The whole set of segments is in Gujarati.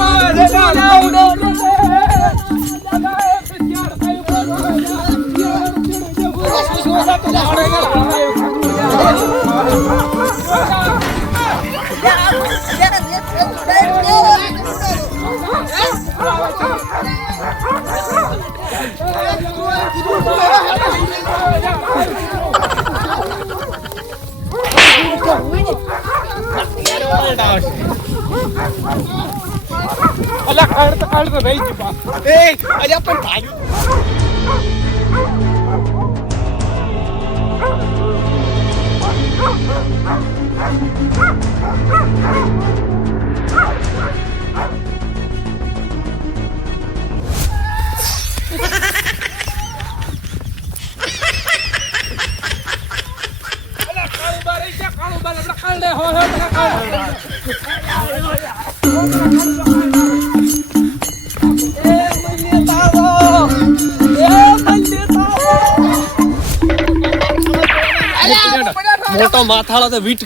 અલા કાઢ તો કાઢ તો રહી ગયું એ અલ્યા પણ ભાગ્યું અલા કાળું બા રહી ગયા કાળું બા આપણે કાઢ લે હો મોટો માથાળો તો વીટ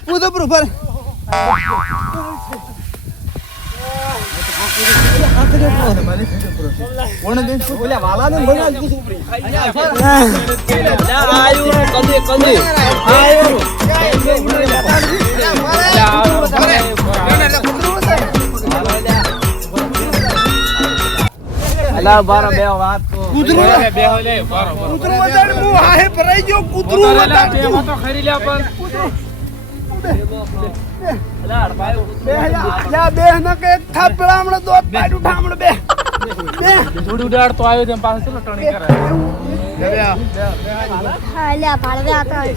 કાઢી તો પડ્યો અલા બારા બે વાત કૂતરું કૂતરું વગાડ હું હાહે ભરાઈ ગયો કૂતરું વગાડ બે તો ખરી લે પણ તો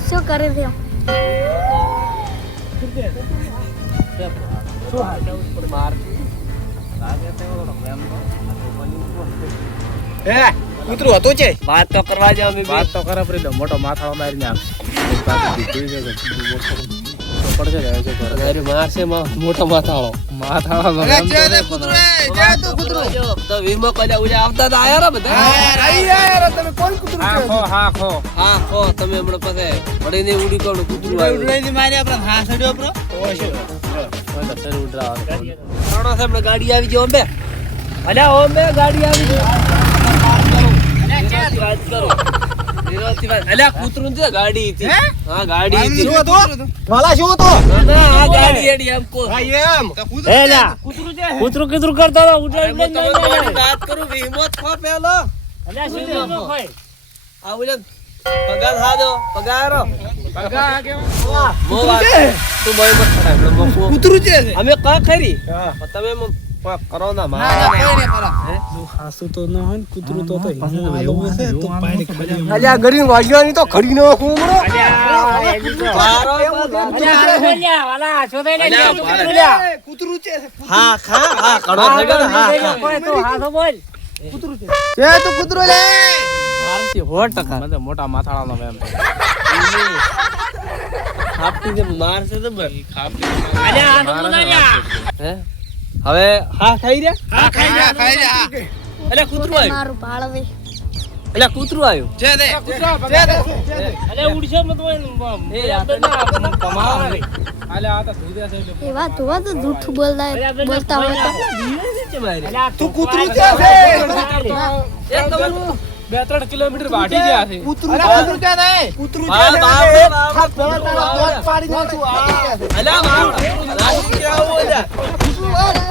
શું કરે છે? એ કૂતરું હતું છે વાત તો કરવા જાવ વાત તો કરે પડી દો મોટો માથાળો મારીને મારશે મોટો માથાળો. માથાળો તું વીમો આવતા તો આયા રે બધા. તમે કોણ કૂતરું હા હા ખો હા. ખો તમે હમણાં પાસે પડીને ઉડી કોણ કૂતરું આવ્યું? ઉડરાઈ મારી આપણે પ્રો ત્રણો છે ગાડી આવી ગયો અંબે અલ્યા ઓમે ગાડી આવી નિરાંતથી વાત કરો. અલ્યા કૂતરું છે ગાડી હતી. હા? ગાડી હતી. શું હતું? વાલા શું હતું? ના, ના, આ ગાડી એડી એમ કો ભાઈ એમ. કૂતરું છે? કૂતરું કીતરું કરતા હતા ઉડાડી હું તમે વાત કરું વિમોત ખો પેલો. લઈને આ ઓલે પગાર થાજો પગાર પગા મો વાત તું બોય મત ખડા મો કૂતરું છે? અમે કા ખરી? પણ કરો ના માર અલ્યા ગરી વાગ્યાની તો ખડી નો હું કૂતરું છે હા ખા હા કડો થઈ ગયો ને? હા છે તું કૂતરું લે મારથી સો ટકા મને મોટા માથાળાનો એમ જે મારશે તો બસ ખાપટી હે હવે હા ખાઈ રહ્યા? હા ખાઈ રહ્યા ખાઈ રહ્યા એટલે કૂતરું આવ્યું. મારું ભાડવે એટલે કૂતરું આવ્યું. છે દે છે દે એ આ તો ના કમાવા આલે આ તો દે છે એવા ધોવા તો જૂઠું બોલતા બોલતા હોય તો. તું કૂતરું છે એ તમારું બે ત્રણ કિલોમીટર વાટી ગયા છે. કૂતરું કૂતરું છે નહીં. કૂતરું છે બાપ, ને બાપ, એક બાપ, ભલા તારા. પાડી નાખું આ અલ્યા બાપ, રાજી આવો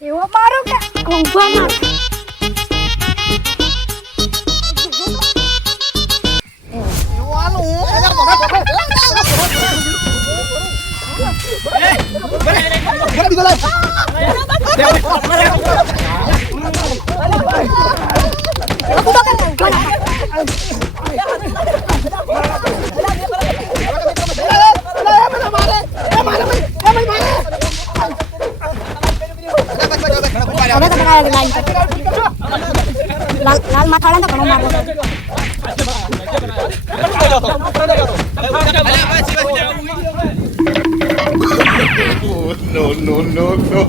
એવો મારો કે ઊભો માર હવે ಒಬ್ಬ ಕಟ್ಟ ಲಾಲ್ ಮಾತಾಡಂತ ಕಣ ಮಾಡ್ಬೋದು No, no, no, no.